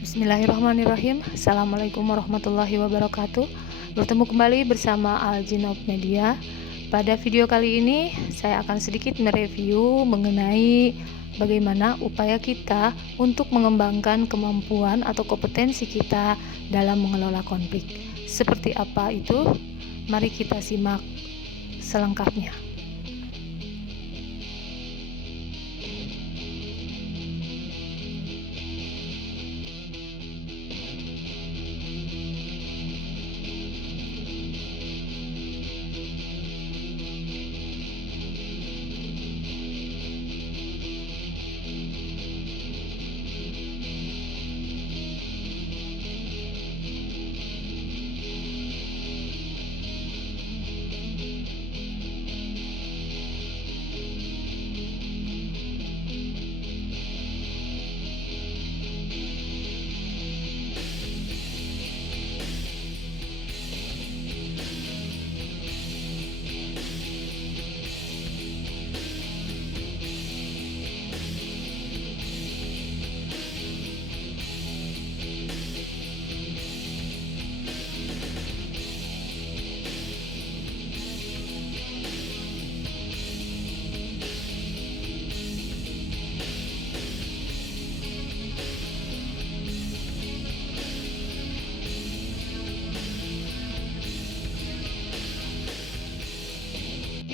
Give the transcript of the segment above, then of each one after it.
Bismillahirrahmanirrahim. Assalamualaikum warahmatullahi wabarakatuh. Bertemu kembali bersama Aljinob Media. Pada video kali ini saya akan sedikit mereview mengenai bagaimana upaya kita untuk mengembangkan kemampuan atau kompetensi kita dalam mengelola konflik. Seperti apa itu? Mari kita simak selengkapnya.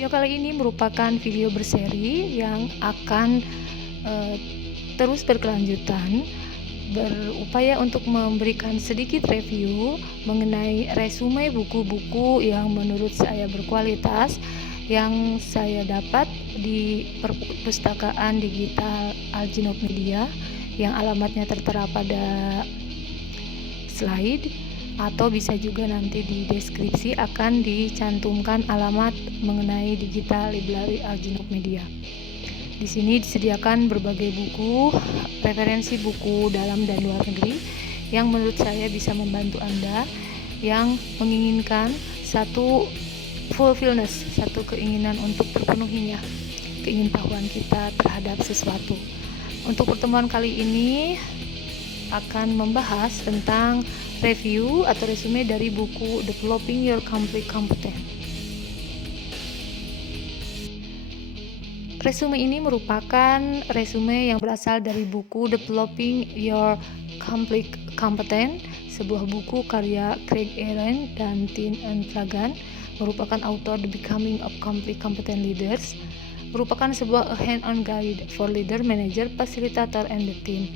Video kali ini merupakan video berseri yang akan terus berkelanjutan, berupaya untuk memberikan sedikit review mengenai resume buku-buku yang menurut saya berkualitas yang saya dapat di perpustakaan digital Aljinob Media, yang alamatnya tertera pada slide, atau bisa juga nanti di deskripsi akan dicantumkan alamat mengenai digital library Aljinob Media. Di sini disediakan berbagai buku, referensi buku dalam dan luar negeri yang menurut saya bisa membantu Anda yang menginginkan satu fulfillness, satu keinginan untuk terpenuhinya keingintahuan kita terhadap sesuatu. Untuk pertemuan kali ini akan membahas tentang review atau resume dari buku Developing Your Conflict Competence. Resume ini merupakan resume yang berasal dari buku Developing Your Conflict Competence, sebuah buku karya Craig Aaron dan Tim Flanagan, merupakan author The Becoming of Conflict Competent Leaders, merupakan sebuah hand-on guide for leader, manager, facilitator, and the team.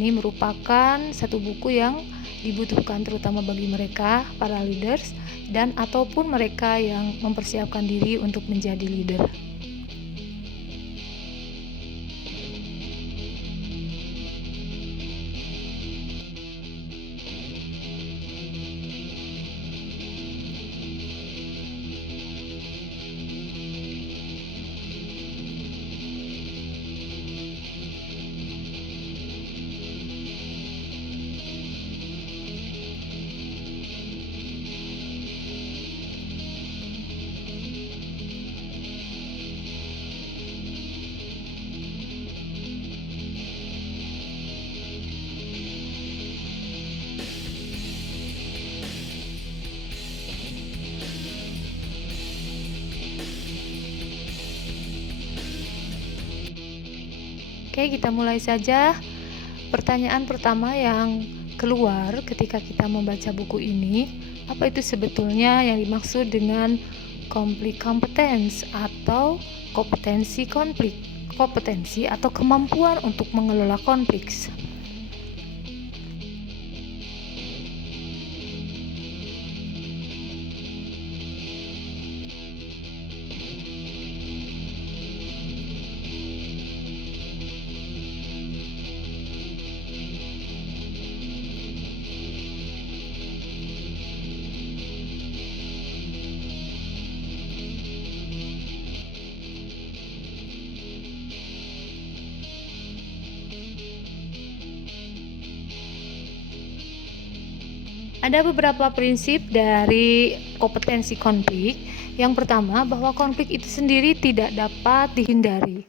Ini merupakan satu buku yang dibutuhkan terutama bagi mereka, para leaders, dan ataupun mereka yang mempersiapkan diri untuk menjadi leader. Oke, kita mulai saja. Pertanyaan pertama yang keluar ketika kita membaca buku ini, apa itu sebetulnya yang dimaksud dengan conflict competence atau kompetensi konflik? Kompetensi atau kemampuan untuk mengelola konflik. Ada beberapa prinsip dari kompetensi konflik. Yang pertama, bahwa konflik itu sendiri tidak dapat dihindari.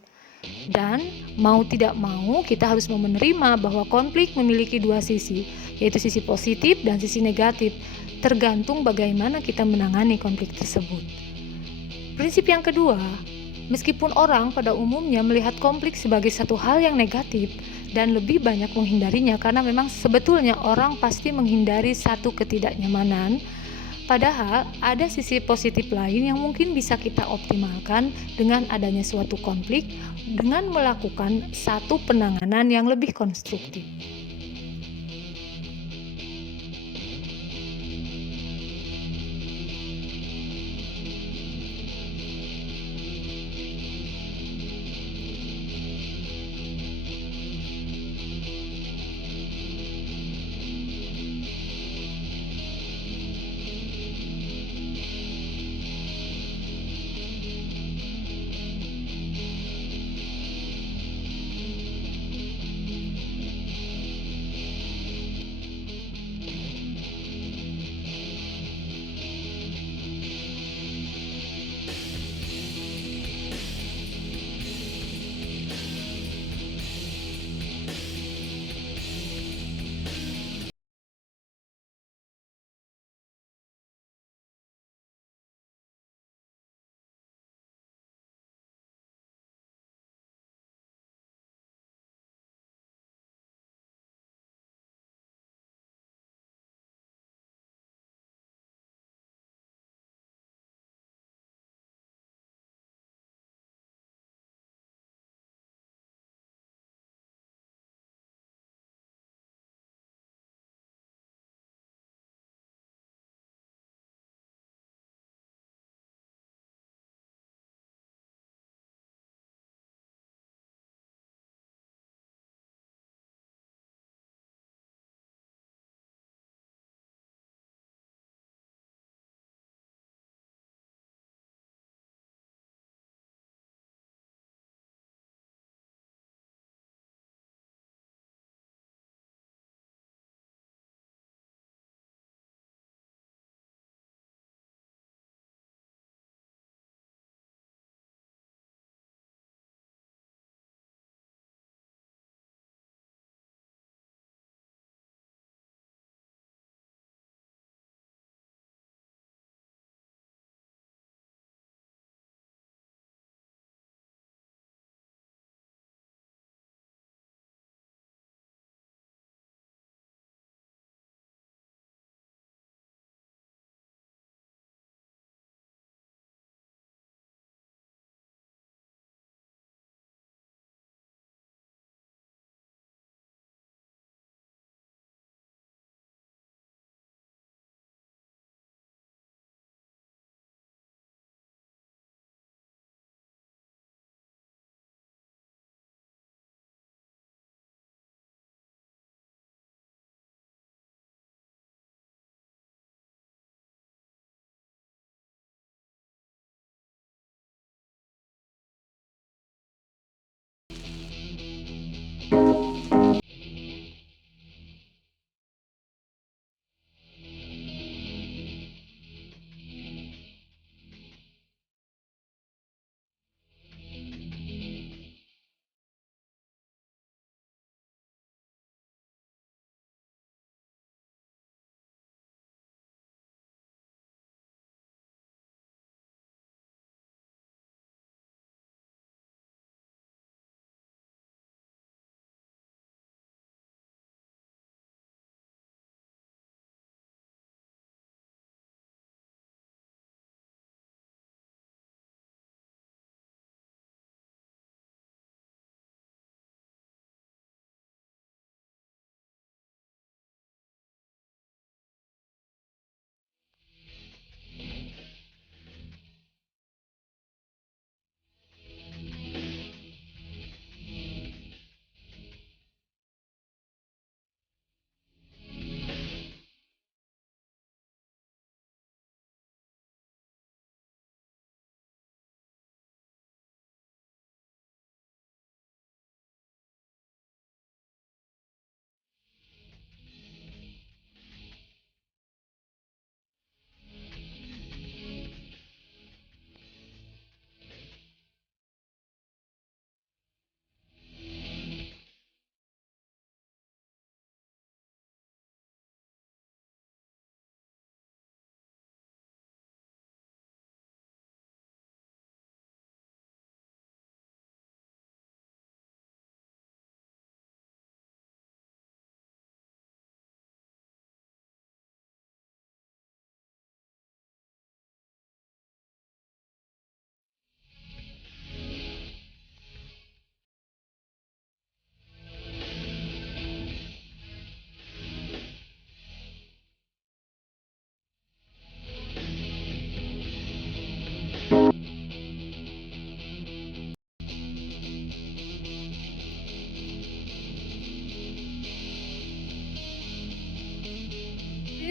Dan mau tidak mau kita harus menerima bahwa konflik memiliki dua sisi, yaitu sisi positif dan sisi negatif, tergantung bagaimana kita menangani konflik tersebut. Prinsip yang kedua, meskipun orang pada umumnya melihat konflik sebagai satu hal yang negatif dan lebih banyak menghindarinya karena memang sebetulnya orang pasti menghindari satu ketidaknyamanan, padahal ada sisi positif lain yang mungkin bisa kita optimalkan dengan adanya suatu konflik dengan melakukan satu penanganan yang lebih konstruktif.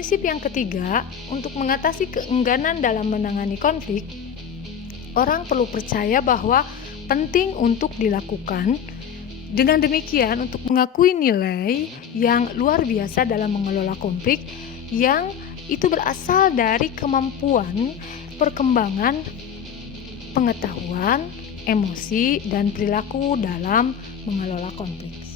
Prinsip yang ketiga, untuk mengatasi keengganan dalam menangani konflik, orang perlu percaya bahwa penting untuk dilakukan. Dengan demikian, untuk mengakui nilai yang luar biasa dalam mengelola konflik yang itu berasal dari kemampuan, perkembangan, pengetahuan, emosi, dan perilaku dalam mengelola konflik.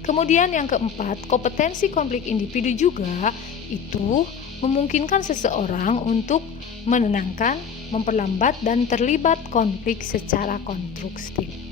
Kemudian yang keempat, kompetensi konflik individu juga itu memungkinkan seseorang untuk menenangkan, memperlambat, dan terlibat konflik secara konstruktif.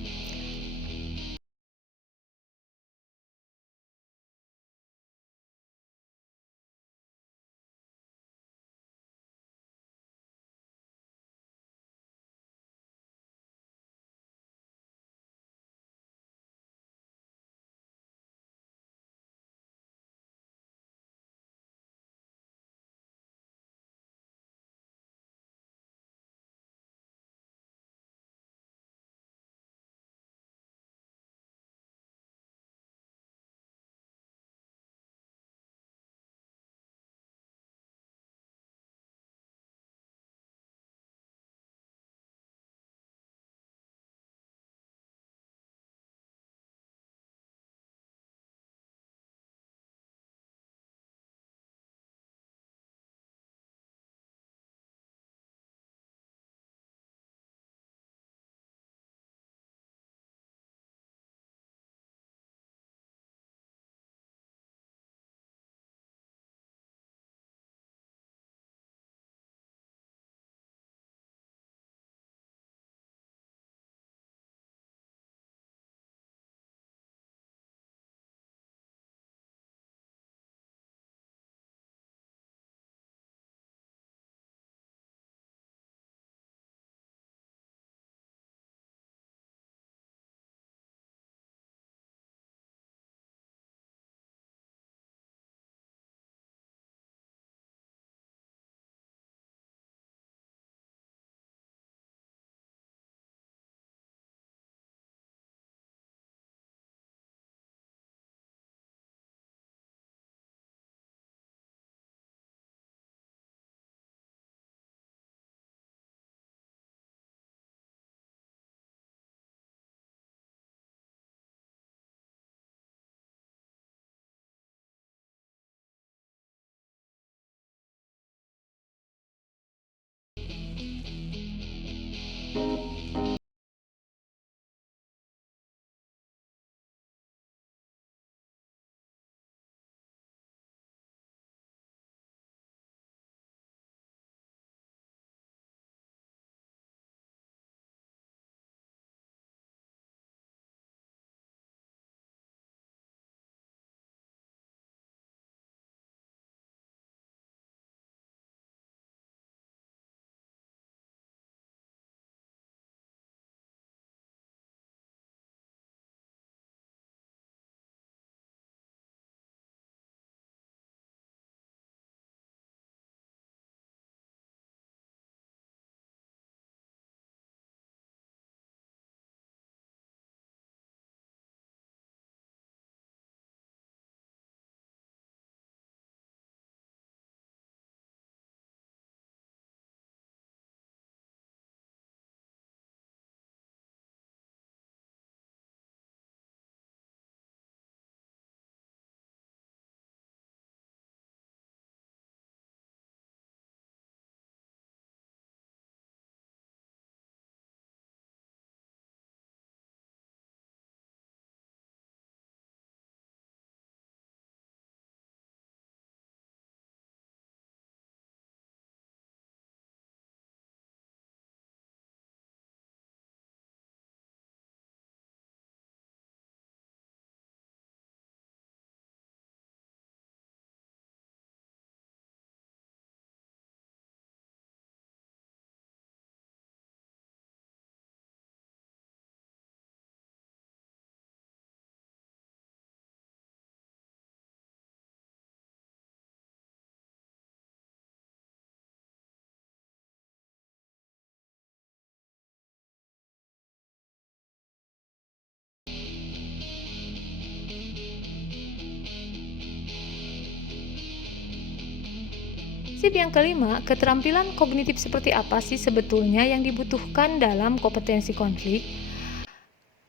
Sip, yang kelima, keterampilan kognitif seperti apa sih sebetulnya yang dibutuhkan dalam kompetensi konflik?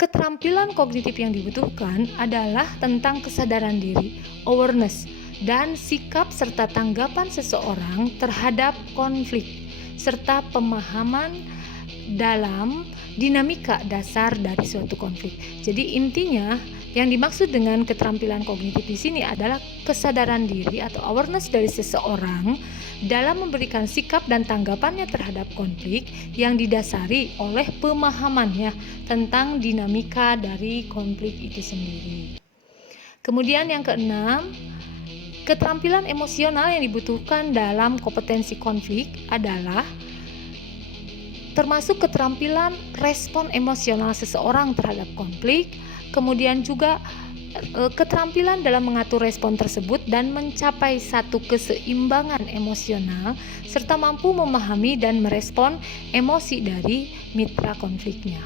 Keterampilan kognitif yang dibutuhkan adalah tentang kesadaran diri, awareness, dan sikap serta tanggapan seseorang terhadap konflik, serta pemahaman dalam dinamika dasar dari suatu konflik. Jadi intinya yang dimaksud dengan keterampilan kognitif di sini adalah kesadaran diri atau awareness dari seseorang dalam memberikan sikap dan tanggapannya terhadap konflik yang didasari oleh pemahamannya tentang dinamika dari konflik itu sendiri. Kemudian yang keenam, keterampilan emosional yang dibutuhkan dalam kompetensi konflik adalah termasuk keterampilan respon emosional seseorang terhadap konflik, kemudian juga keterampilan dalam mengatur respon tersebut dan mencapai satu keseimbangan emosional, serta mampu memahami dan merespon emosi dari mitra konfliknya.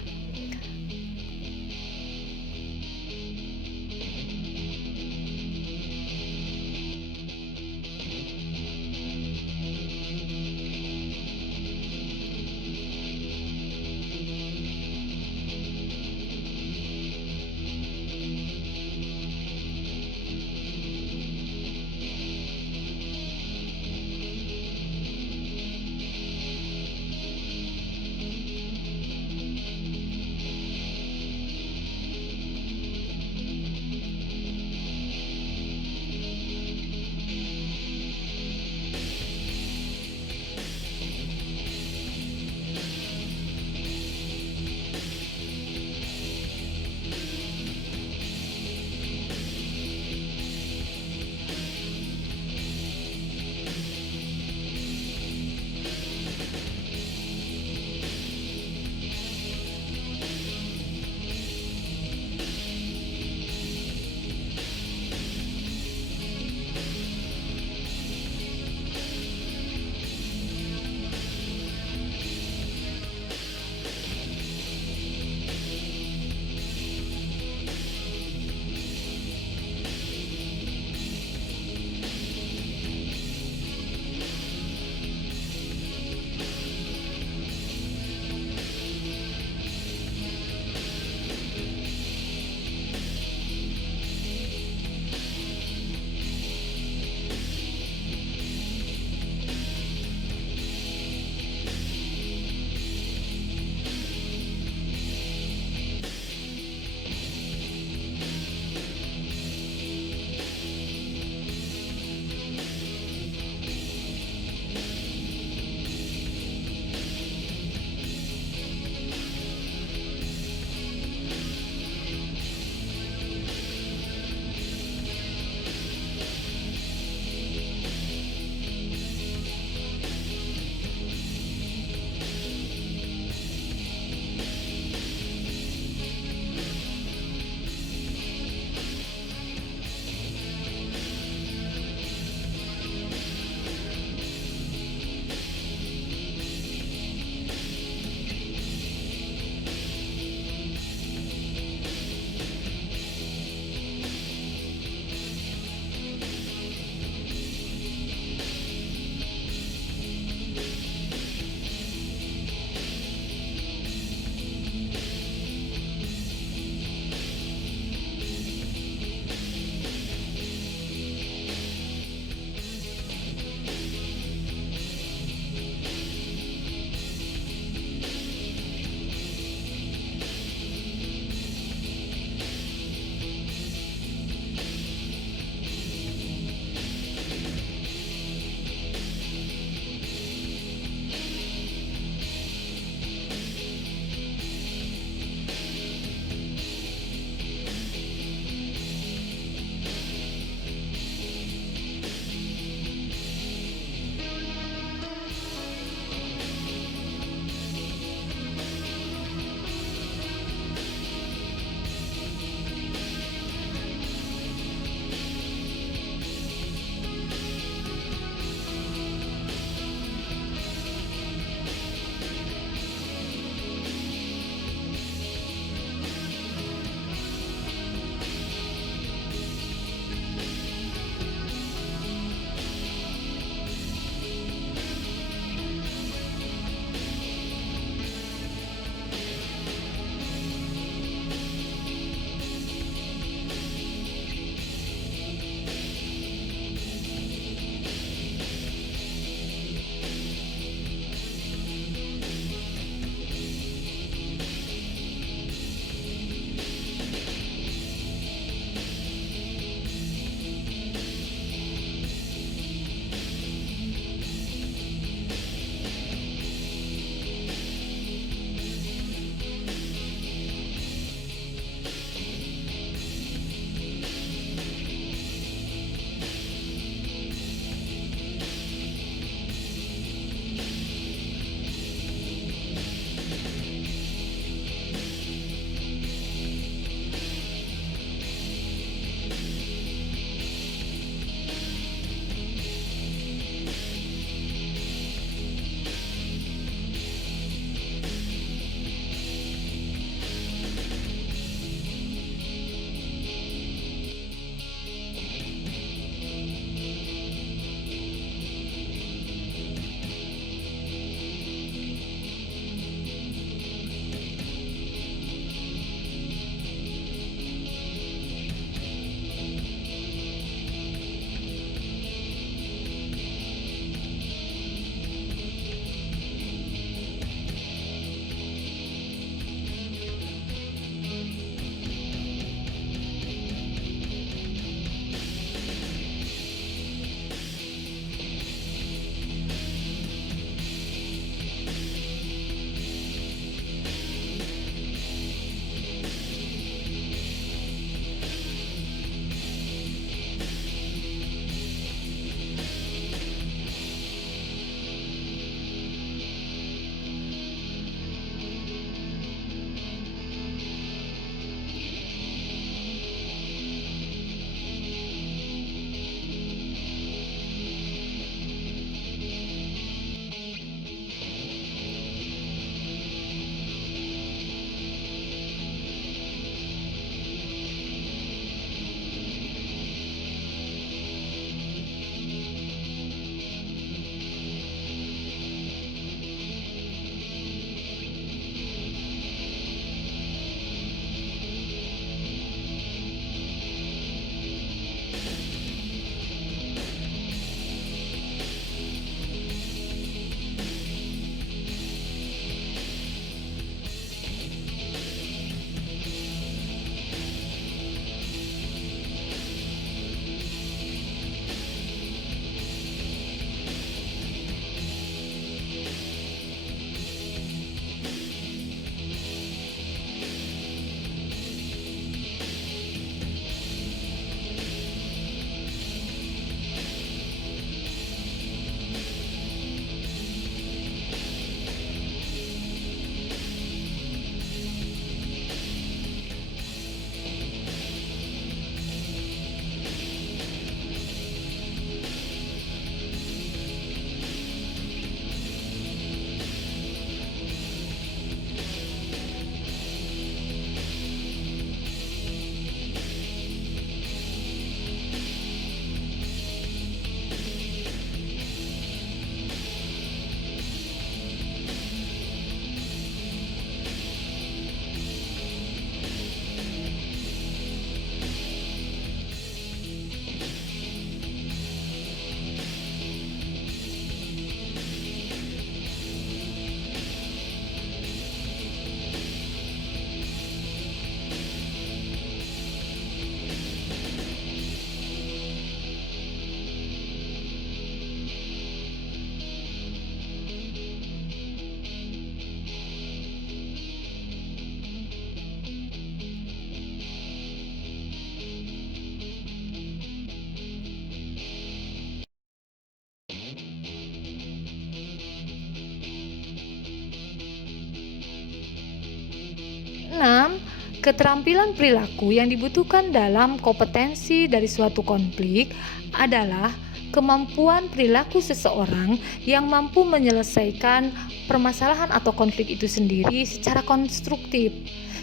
Keterampilan perilaku yang dibutuhkan dalam kompetensi dari suatu konflik adalah kemampuan perilaku seseorang yang mampu menyelesaikan permasalahan atau konflik itu sendiri secara konstruktif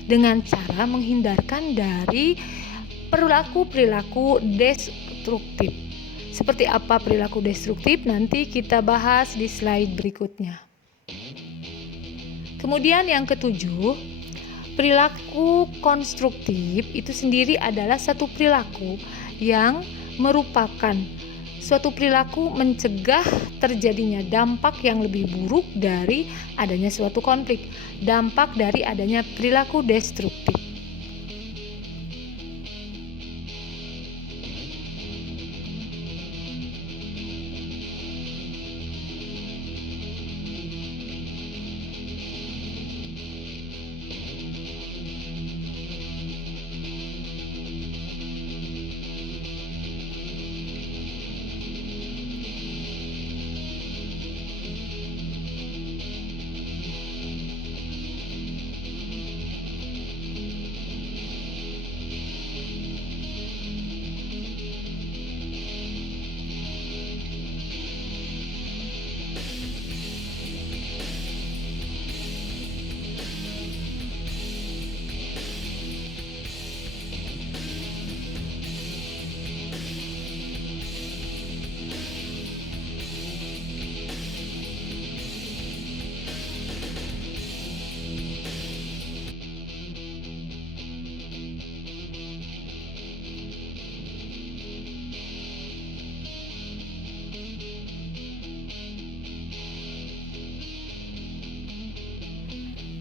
dengan cara menghindarkan dari perilaku-perilaku destruktif. Seperti apa perilaku destruktif nanti kita bahas di slide berikutnya. Kemudian yang ketujuh, perilaku konstruktif itu sendiri adalah satu perilaku yang merupakan suatu perilaku mencegah terjadinya dampak yang lebih buruk dari adanya suatu konflik, dampak dari adanya perilaku destruktif.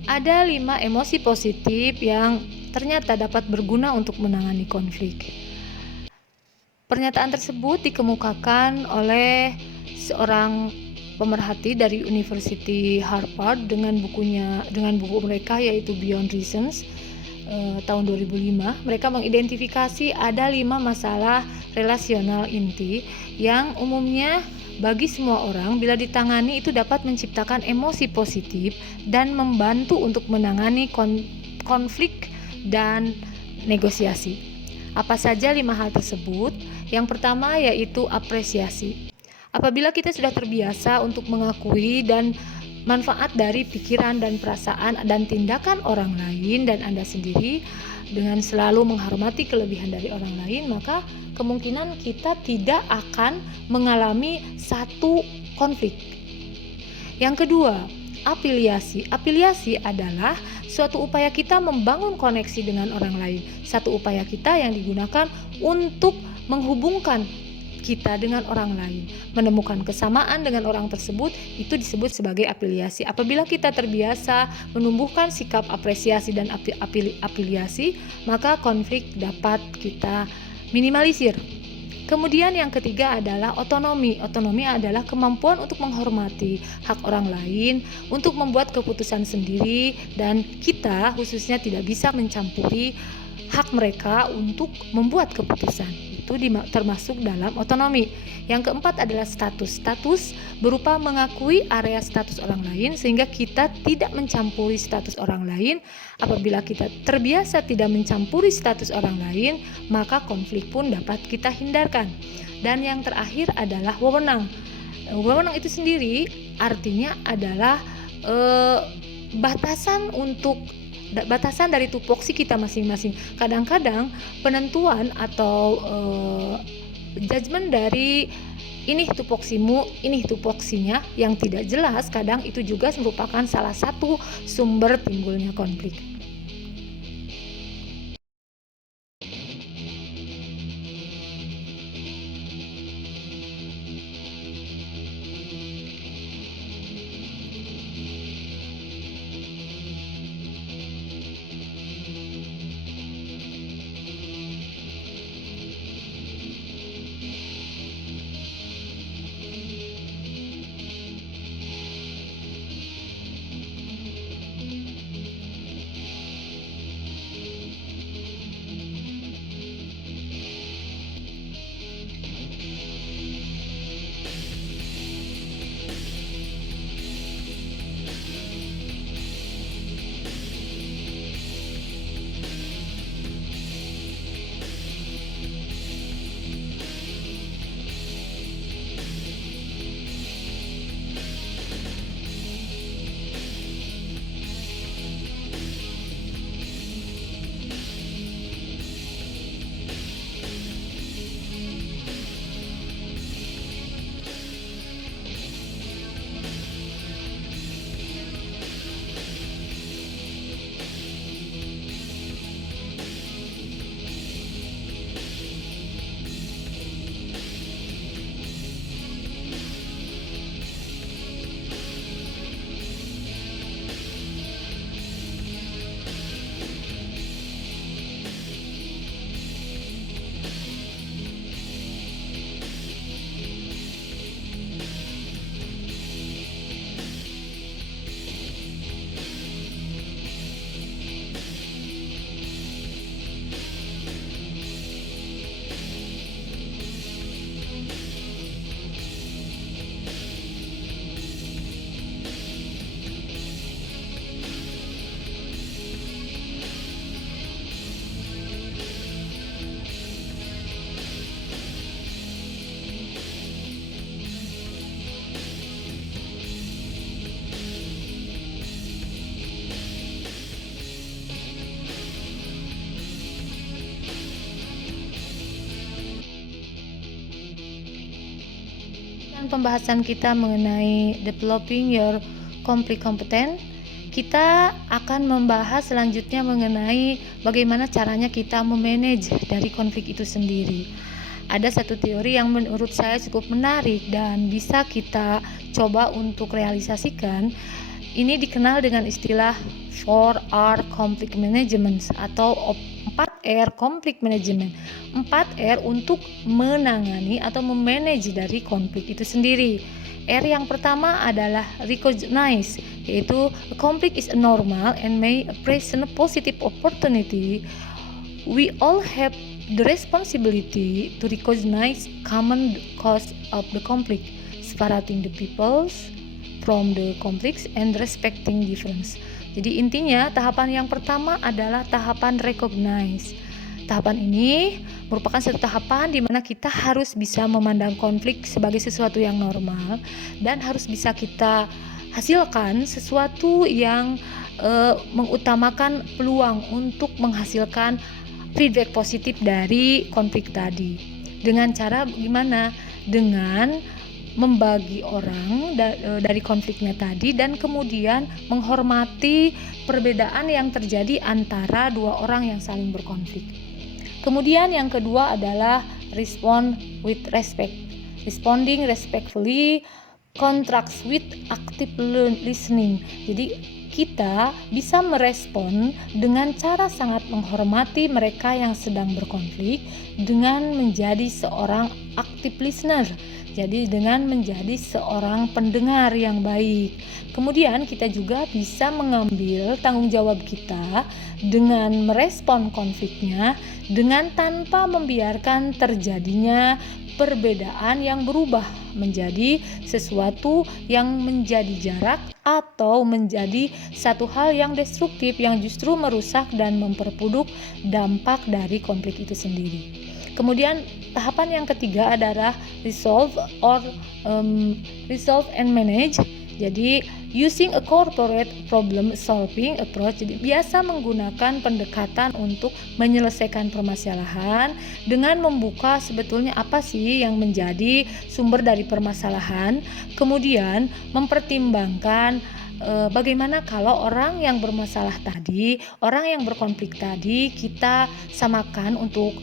Ada 5 emosi positif yang ternyata dapat berguna untuk menangani konflik. Pernyataan tersebut dikemukakan oleh seorang pemerhati dari University Harvard dengan buku mereka yaitu Beyond Reasons tahun 2005. Mereka mengidentifikasi ada 5 masalah relasional inti yang umumnya bagi semua orang bila ditangani itu dapat menciptakan emosi positif dan membantu untuk menangani konflik dan negosiasi. Apa saja 5 hal tersebut? Yang pertama yaitu apresiasi. Apabila kita sudah terbiasa untuk mengakui dan manfaat dari pikiran dan perasaan dan tindakan orang lain dan Anda sendiri dengan selalu menghormati kelebihan dari orang lain, maka kemungkinan kita tidak akan mengalami satu konflik. Yang kedua, afiliasi. Afiliasi adalah suatu upaya kita membangun koneksi dengan orang lain. Satu upaya kita yang digunakan untuk menghubungkan kita dengan orang lain, menemukan kesamaan dengan orang tersebut, itu disebut sebagai afiliasi. Apabila kita terbiasa menumbuhkan sikap apresiasi dan afiliasi, maka konflik dapat kita minimalisir. Kemudian yang ketiga adalah otonomi. Otonomi adalah kemampuan untuk menghormati hak orang lain, untuk membuat keputusan sendiri, dan kita khususnya tidak bisa mencampuri hak mereka untuk membuat keputusan. Itu termasuk dalam otonomi. Yang keempat adalah status. Status berupa mengakui area status orang lain sehingga kita tidak mencampuri status orang lain. Apabila kita terbiasa tidak mencampuri status orang lain, maka konflik pun dapat kita hindarkan. Dan yang terakhir adalah wewenang. Wewenang itu sendiri artinya adalah batasan dari tupoksi kita masing-masing. Kadang-kadang penentuan atau judgement dari ini tupoksimu, ini tupoksinya yang tidak jelas, kadang itu juga merupakan salah satu sumber timbulnya konflik. pembahasan kita mengenai developing your conflict competence, kita akan membahas selanjutnya mengenai bagaimana caranya kita memanage dari konflik itu sendiri. Ada satu teori yang menurut saya cukup menarik dan bisa kita coba untuk realisasikan. Ini dikenal dengan istilah 4R Conflict Management atau 4R Conflict Management. 4R untuk menangani atau memanage dari konflik itu sendiri. R yang pertama adalah recognize, yaitu a conflict is normal and may present a positive opportunity. We all have the responsibility to recognize common cause of the conflict, separating the peoples from the conflicts and respecting difference. Jadi intinya tahapan yang pertama adalah tahapan recognize. Tahapan ini merupakan satu tahapan di mana kita harus bisa memandang konflik sebagai sesuatu yang normal dan harus bisa kita hasilkan sesuatu yang mengutamakan peluang untuk menghasilkan feedback positif dari konflik tadi. Dengan cara gimana? Dengan membagi orang dari konfliknya tadi dan kemudian menghormati perbedaan yang terjadi antara dua orang yang saling berkonflik. Kemudian yang kedua adalah respond with respect. Responding respectfully contrasts with active listening. Jadi kita bisa merespon dengan cara sangat menghormati mereka yang sedang berkonflik dengan menjadi seorang active listener. Jadi dengan menjadi seorang pendengar yang baik. Kemudian kita juga bisa mengambil tanggung jawab kita dengan merespon konfliknya dengan tanpa membiarkan terjadinya perbedaan yang berubah menjadi sesuatu yang menjadi jarak atau menjadi satu hal yang destruktif yang justru merusak dan memperburuk dampak dari konflik itu sendiri. Kemudian tahapan yang ketiga adalah resolve and manage. Jadi using a corporate problem solving approach, jadi biasa menggunakan pendekatan untuk menyelesaikan permasalahan dengan membuka sebetulnya apa sih yang menjadi sumber dari permasalahan, kemudian mempertimbangkan bagaimana kalau orang yang bermasalah tadi, orang yang berkonflik tadi kita samakan untuk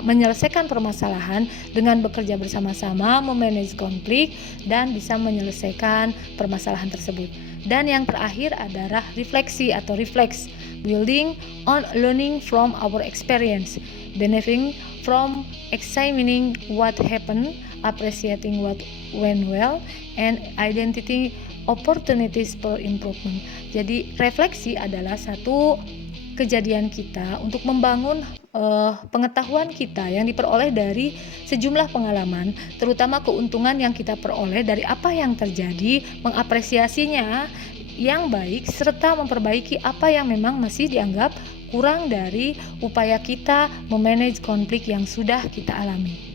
menyelesaikan permasalahan dengan bekerja bersama-sama, memanage konflik dan bisa menyelesaikan permasalahan tersebut. Dan yang terakhir adalah refleksi atau reflex, building on learning from our experience, benefiting from examining what happened, appreciating what went well, and identifying opportunities for improvement. Jadi refleksi adalah satu kejadian kita untuk membangun pengetahuan kita yang diperoleh dari sejumlah pengalaman, terutama keuntungan yang kita peroleh dari apa yang terjadi, mengapresiasinya yang baik serta memperbaiki apa yang memang masih dianggap kurang dari upaya kita memanage konflik yang sudah kita alami.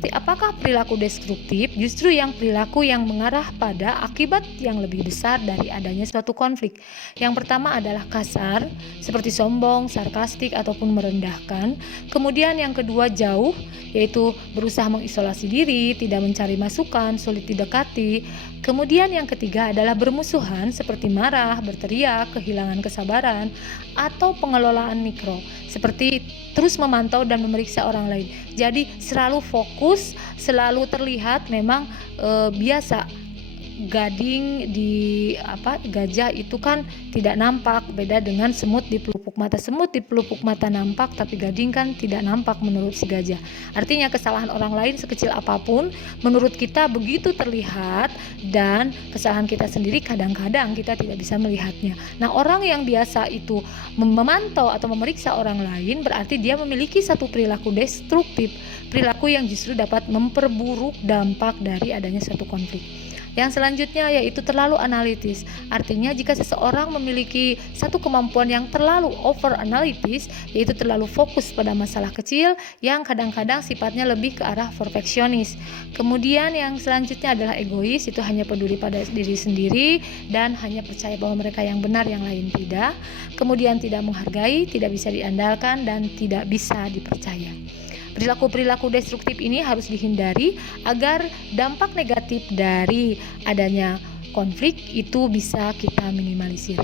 seperti apakah perilaku destruktif? Justru yang perilaku yang mengarah pada akibat yang lebih besar dari adanya suatu konflik. Yang pertama adalah kasar, seperti sombong, sarkastik, ataupun merendahkan. Kemudian yang kedua jauh, yaitu berusaha mengisolasi diri, tidak mencari masukan, sulit didekati. Kemudian yang ketiga adalah bermusuhan seperti marah, berteriak, kehilangan kesabaran, atau pengelolaan mikro seperti terus memantau dan memeriksa orang lain. Jadi selalu fokus, selalu terlihat memang biasa gading di gajah itu kan tidak nampak, beda dengan semut di pelupuk mata. Semut di pelupuk mata nampak, tapi gading kan tidak nampak menurut si gajah. Artinya kesalahan orang lain sekecil apapun menurut kita begitu terlihat, dan kesalahan kita sendiri kadang-kadang kita tidak bisa melihatnya. Nah, orang yang biasa itu memantau atau memeriksa orang lain berarti dia memiliki satu perilaku destruktif, perilaku yang justru dapat memperburuk dampak dari adanya suatu konflik. Yang selanjutnya yaitu terlalu analitis. Artinya jika seseorang memiliki satu kemampuan yang terlalu over analitis, yaitu terlalu fokus pada masalah kecil yang kadang-kadang sifatnya lebih ke arah perfeksionis. Kemudian yang selanjutnya adalah egois, itu hanya peduli pada diri sendiri dan hanya percaya bahwa mereka yang benar, yang lain tidak. Kemudian tidak menghargai, tidak bisa diandalkan, dan tidak bisa dipercaya. Perilaku-perilaku destruktif ini harus dihindari agar dampak negatif dari adanya konflik itu bisa kita minimalisir.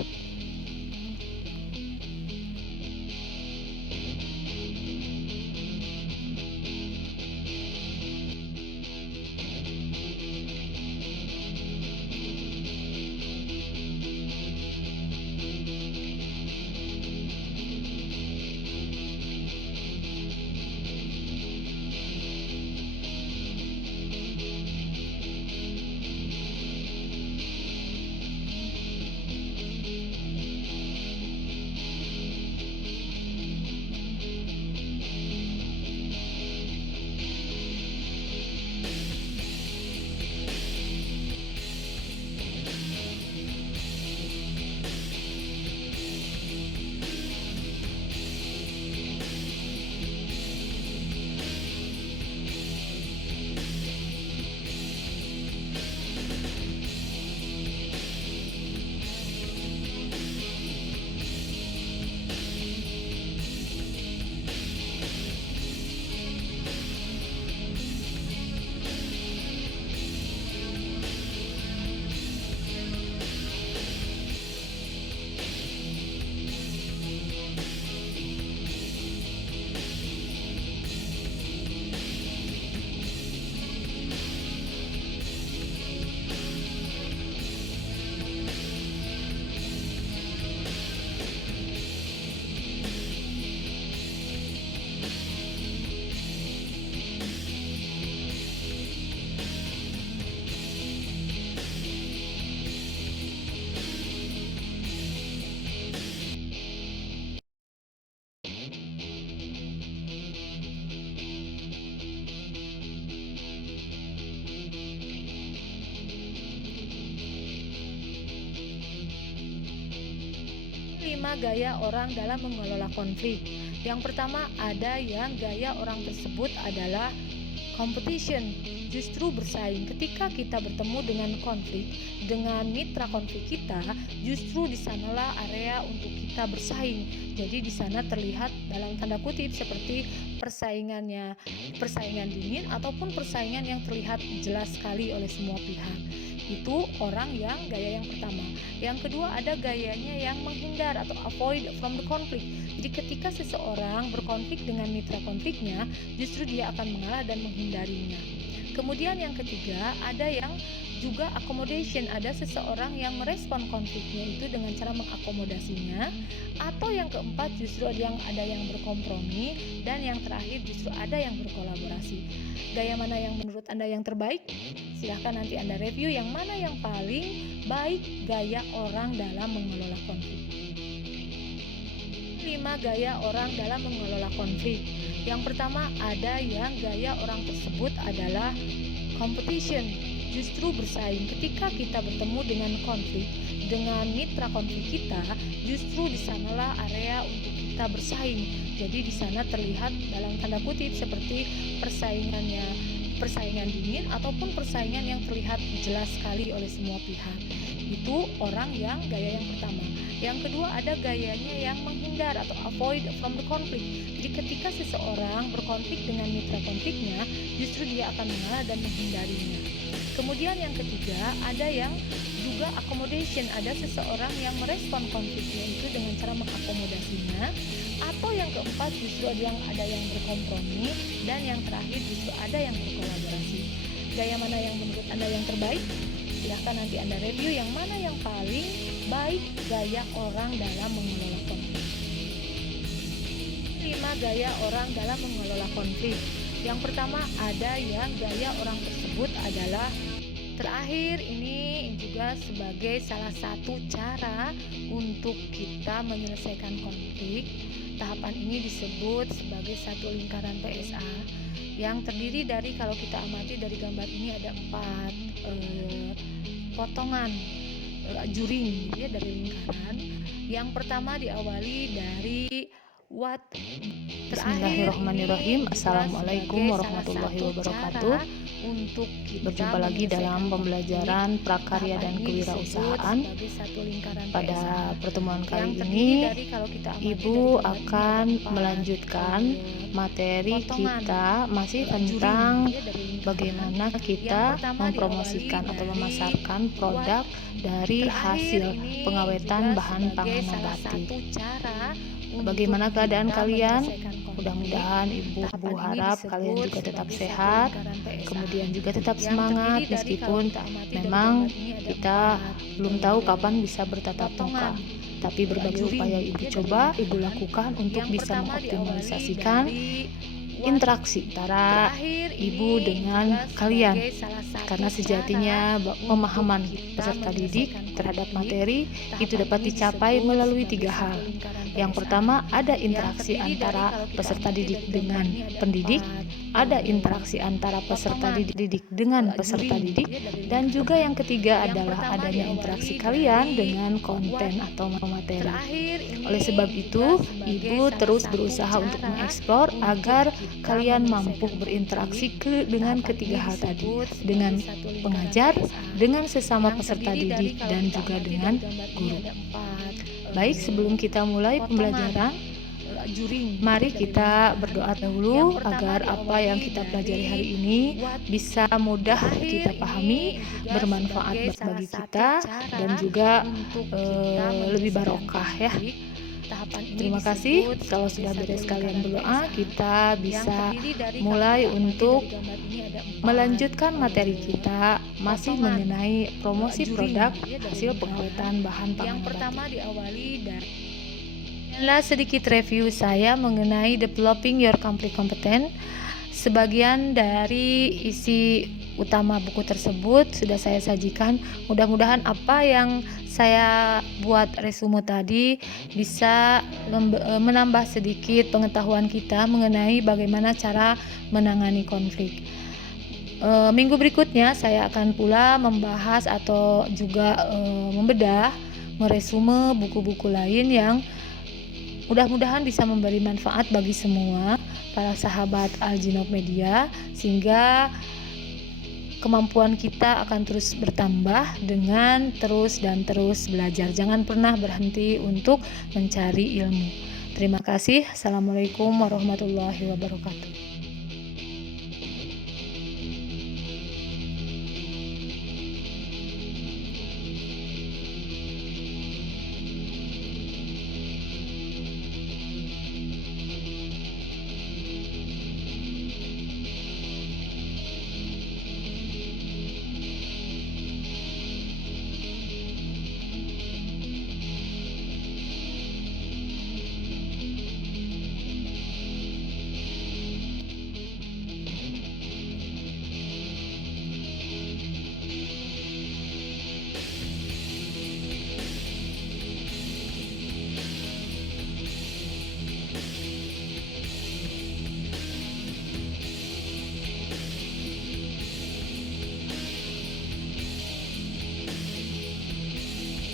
Gaya orang dalam mengelola konflik. Yang pertama, ada yang gaya orang tersebut adalah competition, justru bersaing. Ketika kita bertemu dengan konflik, dengan mitra konflik kita, justru di sanalah area untuk kita bersaing. Jadi di sana terlihat dalam tanda kutip seperti persaingan dingin ataupun persaingan yang terlihat jelas sekali oleh semua pihak. Itu orang yang gaya yang pertama. Yang kedua, ada gayanya yang menghindar atau avoid from the conflict. Jadi ketika seseorang berkonflik dengan mitra konfliknya, justru dia akan mengalah dan menghindarinya. Kemudian yang ketiga, ada yang juga accommodation, ada seseorang yang merespon konfliknya itu dengan cara mengakomodasinya. Atau yang keempat, justru ada yang berkompromi, dan yang terakhir justru ada yang berkolaborasi. Gaya mana yang menurut Anda yang terbaik? Silahkan nanti Anda review yang mana yang paling baik gaya orang dalam mengelola konflik. 5 gaya orang dalam mengelola konflik. Yang pertama, ada yang gaya orang tersebut adalah competition, justru bersaing. Ketika kita bertemu dengan konflik, dengan mitra konflik kita, justru di sanalah area untuk kita bersaing. Jadi di sana terlihat dalam tanda kutip seperti persaingan persaingan dingin ataupun persaingan yang terlihat jelas sekali oleh semua pihak. Itu orang yang gaya yang pertama. Yang kedua, ada gayanya yang menghindar atau avoid from the conflict. Jadi ketika seseorang berkonflik dengan mitra konfliknya, justru dia akan mengalah dan menghindarinya. Kemudian yang ketiga, ada yang juga accommodation. Ada seseorang yang merespon konfliknya itu dengan cara mengakomodasinya. Atau yang keempat, justru ada yang berkompromi. Dan yang terakhir, justru ada yang berkolaborasi. Gaya mana yang menurut Anda yang terbaik? Silahkan nanti Anda review yang mana yang paling baik gaya orang dalam mengelola konflik. 5 gaya orang dalam mengelola konflik. Yang pertama, ada yang gaya orang tersebut adalah terakhir. Ini juga sebagai salah satu cara untuk kita menyelesaikan konflik. Tahapan ini disebut sebagai satu lingkaran PSA yang terdiri dari, kalau kita amati dari gambar ini, ada 4 potongan juring ya dari lingkaran. Yang pertama diawali dari what. Bismillahirrahmanirrahim. Assalamualaikum warahmatullahi wabarakatuh. Untuk berjumpa lagi dalam pembelajaran prakarya dan kewirausahaan. Pada pertemuan kali ini, Ibu akan melanjutkan materi kita masih tentang bagaimana kita mempromosikan atau memasarkan produk dari hasil pengawetan bahan pangan nabati. Bagaimana keadaan kalian? Mudah-mudahan Ibu harap kalian juga tetap sehat, kemudian juga tetap semangat meskipun memang kita belum tahu kapan bisa bertatap muka. Tapi berbagai upaya Ibu lakukan untuk bisa mengoptimalisasikan interaksi antara Ibu dengan kalian, karena sejatinya pemahaman peserta didik terhadap materi itu dapat dicapai melalui 3 hal. Yang pertama, ada interaksi antara peserta didik dengan pendidik, ada interaksi antara peserta didik dengan peserta didik, dan juga yang ketiga adalah adanya interaksi kalian dengan konten atau materi. Oleh sebab itu, Ibu terus berusaha untuk mengeksplor agar kalian mampu berinteraksi dengan ketiga hal tadi, dengan pengajar, dengan sesama peserta didik, dan juga dengan guru. Baik, sebelum kita mulai pembelajaran, mari kita berdoa dahulu agar apa yang kita pelajari hari ini bisa mudah kita pahami, bermanfaat bagi kita, dan juga lebih barokah ya. Terima kasih. Kalau sudah beres kalian berdoa, kita bisa mulai untuk melanjutkan materi kita masih mengenai promosi produk hasil pengawetan bahan pangan nabati. Inilah sedikit review saya mengenai developing your conflict competence. Sebagian dari isi utama buku tersebut sudah saya sajikan. Mudah-mudahan apa yang saya buat resume tadi bisa menambah sedikit pengetahuan kita mengenai bagaimana cara menangani konflik. Minggu berikutnya saya akan pula membahas atau juga membedah, meresume buku-buku lain yang mudah-mudahan bisa memberi manfaat bagi semua para sahabat Alginop Media, sehingga kemampuan kita akan terus bertambah dengan terus belajar. Jangan pernah berhenti untuk mencari ilmu. Terima kasih. Assalamualaikum warahmatullahi wabarakatuh.